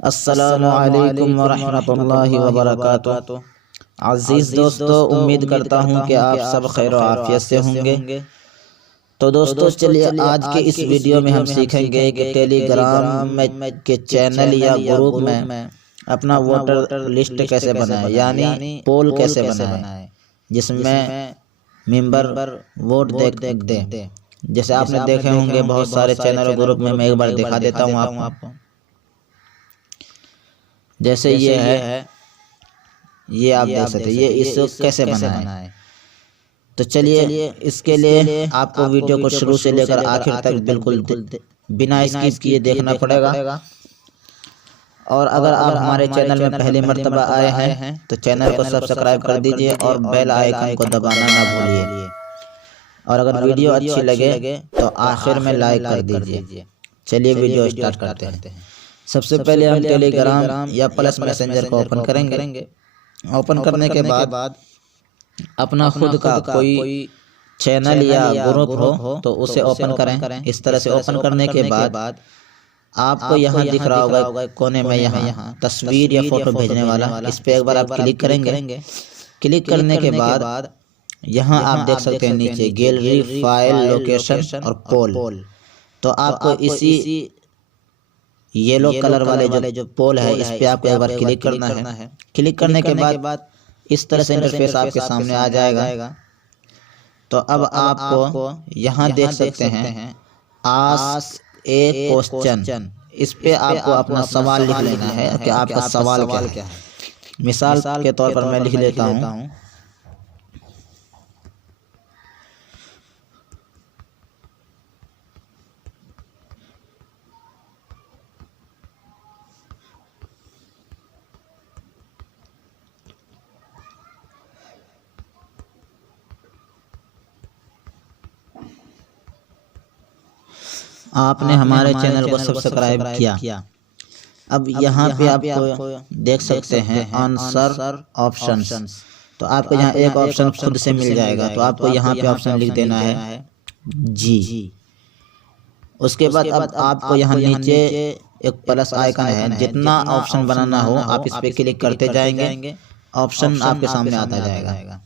अस्सलामुअलैकुम वरहमतुल्लाहि वबरकातुहू। अज़ीज़ दोस्तों, उम्मीद करता हूँ कि आप सब खैर और आफियत से होंगे। तो दोस्तों चलिए आज के इस वीडियो में हम सीखेंगे कि टेलीग्राम में के चैनल या ग्रुप में अपना वोटर लिस्ट कैसे बनाएं, यानी पोल कैसे बनाएं जिसमें मेंबर वोट दें। जैसे आपने देखे होंगे बहुत सारे चैनल और ग्रुप में, मैं एक बार दिखा देता हूँ आपको। जैसे ये है, ये आप देख सकते हैं, ये इसको कैसे बनाएं। तो चलिए इसके लिए आपको वीडियो को शुरू से लेकर आखिर तक बिल्कुल बिना स्किप किए देखना पड़ेगा। और अगर आप हमारे चैनल में पहली मर्तबा आए हैं तो चैनल को सब्सक्राइब कर दीजिए और बेल आइकन को दबाना ना भूलिए। और अगर वीडियो अच्छी लगे तो आखिर में लाइक कर दीजिए। चलिए वीडियो स्टार्ट करते हैं। सबसे पहले हम टेलीग्राम या प्लस मैसेंजर को ओपन करेंगे। ओपन करने के बाद अपना खुद का कोई चैनल या ग्रुप हो तो उसे ओपन करें। इस तरह से ओपन करने के बाद आपको यहाँ दिख रहा होगा कोने में यहाँ तस्वीर या फोटो भेजने वाला, इस पे एक बार आप क्लिक करेंगे। क्लिक करने के बाद यहाँ आप देख सकते हैं नीचे गैलरी, फाइल, लोकेशन और पोल। तो आपको इसी येलो कलर वाले जो पोल है इस पे आपको एक बार क्लिक करना है। क्लिक करने के बाद इस तरह से इंटरफेस आपके सामने आ जाएगा। तो अब आपको यहाँ देख सकते हैं आस्क ए क्वेश्चन, इस पे आपको अपना सवाल लिख लेना है कि आपका सवाल क्या है। मिसाल के तौर पर मैं लिख लेता हूँ, आपने हमारे चैनल को सब्सक्राइब किया। अब यहाँ पे आपको देख सकते हैं आंसर ऑप्शंस। तो आपको यहाँ एक ऑप्शन खुद से मिल जाएगा, तो आपको यहाँ पे ऑप्शन लिख देना है जी। उसके बाद अब आपको यहाँ नीचे एक प्लस आइकन है, जितना ऑप्शन बनाना हो आप इस पे क्लिक करते जाएंगे, ऑप्शन आपके सामने आता जाएगा।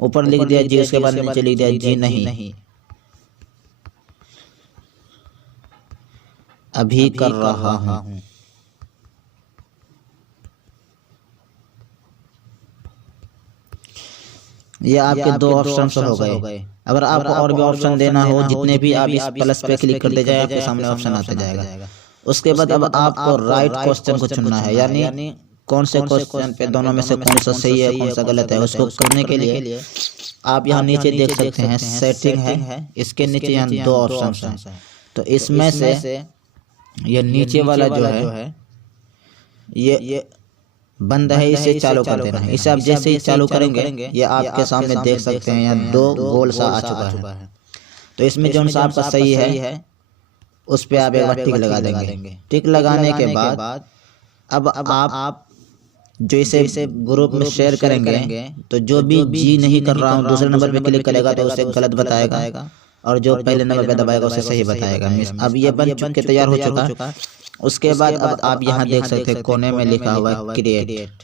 ऊपर लिख दिया जी, उसके बाद नीचे लिख दिया जी नहीं, अभी कर रहा हूँ। ये आपके दो ऑप्शन हो गए। अगर आपको और भी ऑप्शन देना हो, जितने भी आप इस प्लस पे क्लिक करते जाए आपके सामने ऑप्शन आता जाएगा। उसके बाद अब आपको राइट क्वेश्चन को चुनना है, यानी कौन से क्वेश्चन पे दोनों में से कौन सा सही है कौन सा गलत है। उसको करने के लिए आप यहाँ नीचे देख सकते हैं सेटिंग है, इसके नीचे यहाँ दो ऑप्शन है। तो इसमें से ये नीचे वाला जो है ये बंद है, इसे चालू कर देना है। इसे आप जैसे ही चालू करेंगे ये आपके सामने देख सकते हैं यहाँ दो गोल सा आ चुका है। तो इसमें जो सा आपका सही है उस पे आप एक बार टिक लगा देंगे। टिक लगाने के बाद अब आप जो इसे ग्रुप में शेयर करेंगे तो जो भी जी नहीं कर रहा हूँ दूसरे नंबर पे क्लिक करेगा तो उसे गलत बताएगा, और जो पहले नंबर पे दबाएगा उसे सही बताएगा। अब ये बन चुन के तैयार हो चुका। उसके बाद अब आप यहाँ देख सकते हैं कोने में लिखा हुआ है क्रिएट।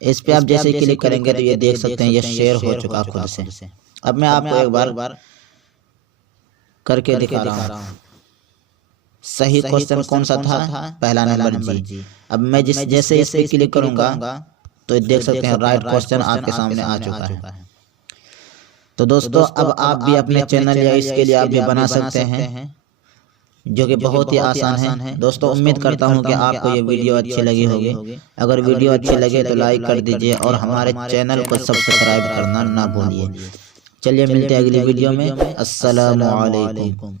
इस पे आप जैसे ही क्लिक करेंगे तो ये देख सकते हैं ये शेयर हो चुका खुद से। अब मैं आपको एक बार करके दिखा रहा हूँ। सही क्वेश्चन कौन सा था? पहला नंबर जी। अब मैं जैसे इस पे क्लिक करूंगा तो देख सकते हैं राइट क्वेश्चन आपके सामने आ चुका है। तो दोस्तों अब आप भी अपने चैनल या इसके लिए आप भी बना सकते हैं, जो कि बहुत ही आसान है। दोस्तों उम्मीद करता हूं कि आपको ये वीडियो अच्छी लगी होगी। अगर वीडियो अच्छी लगे तो लाइक कर दीजिए और हमारे चैनल को सब्सक्राइब करना ना भूलिए। चलिए मिलते हैं अगली वीडियो में। अस्सलामु अलैकुम।